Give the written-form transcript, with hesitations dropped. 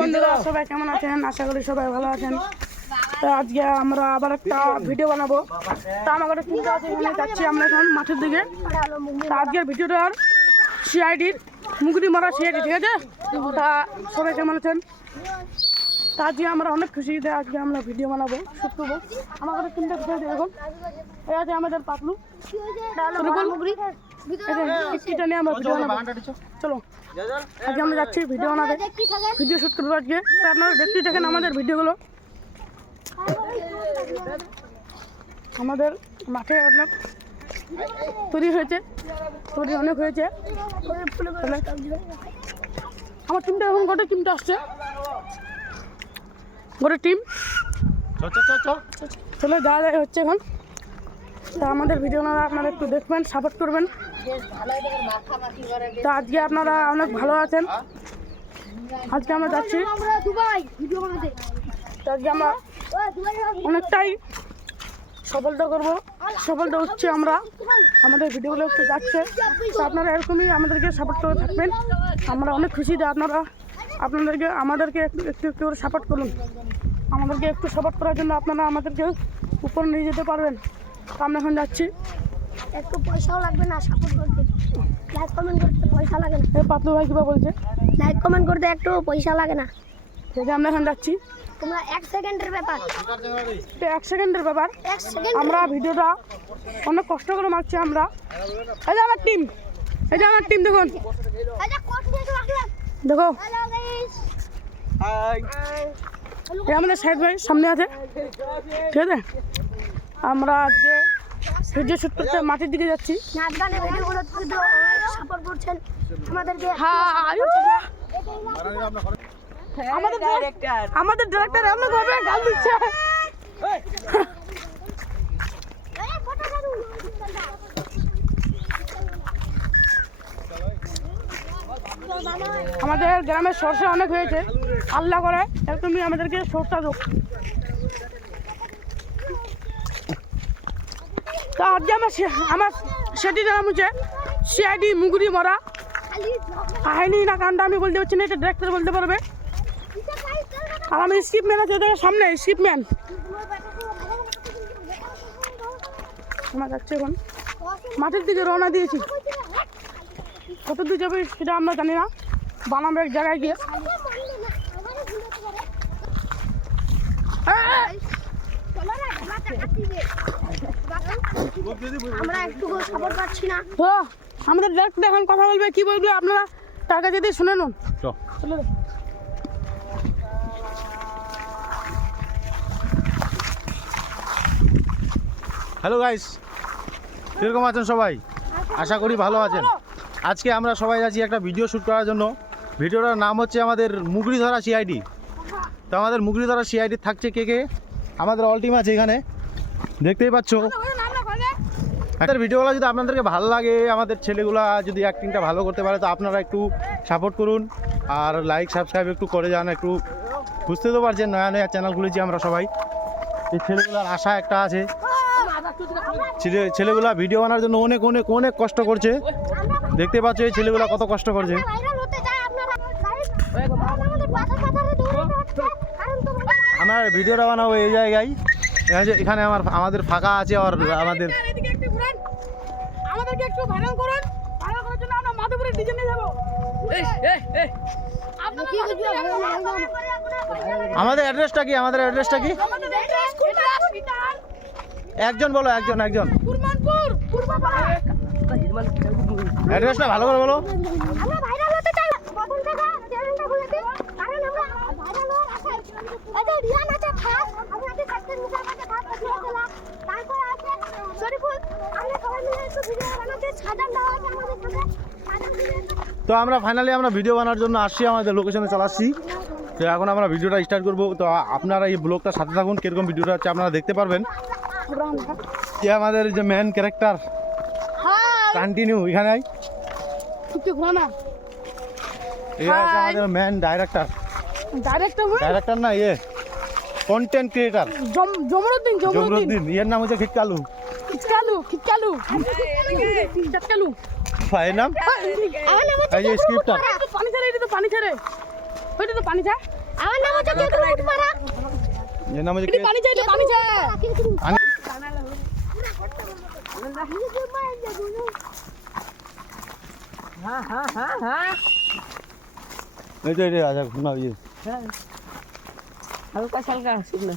বন্ধুরা, সবাই কেমন আছেন? আশা করি সবাই ভালো আছেন। তো আজকে আমরা আবার একটা ভিডিও বানাবো। তা আমার চিন্তা আছে, এখানে যাচ্ছি আমরা এখন মাঠের দিকে। তা আজকের ভিডিওটার সিআইডির মুগুরি মারা সিআইডি, ঠিক আছে? তা সবাই কেমন আছেন? তা আজকে আমরা অনেক খুশি যে আজকে আমরা ভিডিও বানাবো, শুট করবো। আমার কাছে চিন্তা করতে এখন এই আছে আমাদের পাতলু এটা নিয়ে আমরা ভিডিও বানাবো। চলো আজকে আমরা যাচ্ছি ভিডিও বানাতে, ভিডিও শুট করবো আজকে। তো আপনারা দেখতে দেখেন আমাদের ভিডিওগুলো। আমাদের মাঠে অনেক তৈরি হয়েছে, তৈরি অনেক হয়েছে। আমার টিমটা এখন গোটে টিমটা আসছে, গোটে টিম চলে যাওয়া যায় হচ্ছে এখন। তা আমাদের ভিডিওটা আপনারা একটু দেখবেন, সাপোর্ট করবেন। তা আজকে আপনারা অনেক ভালো আছেন। আজকে আমরা যাচ্ছি, আজকে আমরা অনেকটাই সফলতা করবো, সফলতা হচ্ছে আমরা। আমাদের ভিডিওগুলো একটু যাচ্ছে, তো আপনারা এরকমই আমাদেরকে সাপোর্ট করে থাকবেন। আমরা অনেক খুশি যে আমাদেরকে একটু একটু করে সাপোর্ট করুন। আমাদেরকে একটু সাপোর্ট করার জন্য আপনারা আমাদেরকে উপর নিয়ে যেতে পারবেন। তো আমরা এখন যাচ্ছি। একটু পয়সাও লাগবে না সাপোর্ট করতে, লাইক কমেন্ট করতে পয়সা লাগে না। এই পাতলু ভাই কিবা বলছে, লাইক কমেন্ট করতে একটু পয়সা লাগে না। ঠিক আছে, আমরা এখন যাচ্ছি। তোমরা 1 সেকেন্ডের ব্যাপার, 1 সেকেন্ডের ব্যাপার। 1 সেকেন্ড আমরা ভিডিওটা অনেক কষ্ট করে মারছি আমরা। এই যে আমার টিম, এই যে আমার টিম দেখুন, আচ্ছা কোট নিয়ে রাখলাম। দেখো হ্যালো গাইস, এই আমাদের সাইড ভাই সামনে আছে, ঠিক আছে? আমরা আজকে ভিডিও শুট করতে মাঠের দিকে যাচ্ছি। নাচ গানের ভিডিওগুলো কিন্তু সাপোর্ট করছেন আমাদেরকে। আমাদের ডাইরেক্টর এমন ভাবে গাল দিচ্ছে। আমাদের গ্রামের সরষে অনেক হয়েছে, আল্লাহ করে একদমই আমাদেরকে সরষা দোক। তা আজকে আমার সেটির নাম হচ্ছে সিআইডি মুগুরি মরা। কাহিনী না কানটা আমি বলতে পারছি না, এটা ডিরেক্টর বলতে পারবে। আর আমি স্কিপম্যান আছে ওদের সামনে, স্কিপম্যান। আমরা যাচ্ছি এখন মাঠের দিকে রওনা দিয়েছি। কত দূর যাবে সেটা আমরা জানি না, বানাবো এক জায়গায় গিয়ে। আমরা একটু সাপোর্ট পাচ্ছি না। তো আমাদের ডাইরেক্টর এখন কথা বলবে, কি বলবে আপনারা তার কাছে যদি শুনে নুন। হ্যালো গাইস, কিরকম আছেন সবাই? আশা করি ভালো আছেন। আজকে আমরা সবাই যাচ্ছি একটা ভিডিও শ্যুট করার জন্য। ভিডিওটার নাম হচ্ছে আমাদের মুগুরি ধরা সিআইডি। তো আমাদের মুগুরি ধরা সিআইডি থাকছে কে কে, আমাদের অল টিম আছে এখানে, দেখতেই পাচ্ছ। একটা ভিডিওগুলো যদি আপনাদেরকে ভালো লাগে, আমাদের ছেলেগুলা যদি অ্যাক্টিংটা ভালো করতে পারে, তো আপনারা একটু সাপোর্ট করুন আর লাইক সাবস্ক্রাইব একটু করে যান। একটু বুঝতে তো পারছেন নয়া নয়া চ্যানেল খুলেছি আমরা সবাই। এই ছেলেগুলার আশা একটা আছে, ছেলেগুলা ভিডিও বানার জন্য অনেক অনেক অনেক কষ্ট করছে। দেখতে পাচ্ছ এই ছেলেগুলা কত কষ্ট করছে। আমরা ভিডিওটা বানাবো এই জায়গায়, এখানে আমাদের ফাঁকা আছে। আর আমাদের আমাদের অ্যাড্রেসটা কি, আমাদের অ্যাড্রেসটা কি একজন বলো, একজন অ্যাড্রেসটা ভালো করে বলো। তো আমরা ফাইনালি ভিডিও বানার জন্য আসছি, আমাদের লোকেশনে চলে আসছি। তো এখন আমরা ভিডিওটা স্টার্ট করবো। তো আপনারা এই ব্লগটার সাথে থাকুন, কিরকম ভিডিওটা হচ্ছে আপনারা দেখতে পারবেন। যে আমাদের যে মেন ক্যারেক্টার কন্টিনিউ এখানে আমাদের মেন ডাইরেক্টর না, ইয়ে কন্টেন্ট ক্রিয়েটার জমরুদ্দিন। এর নাম হচ্ছে খিটকালু। এর নাম এই যে স্ক্রিপ্টার। পানি ছেড়ে, ওইটা তো পানি ছা। আমার নাম হচ্ছে কেকুল উঠমারা এর নাম হচ্ছে এটি পানি চাই পানি চাই এই তো এটা আচ্ছা না ইয়ে হালকা হালকা শুকনো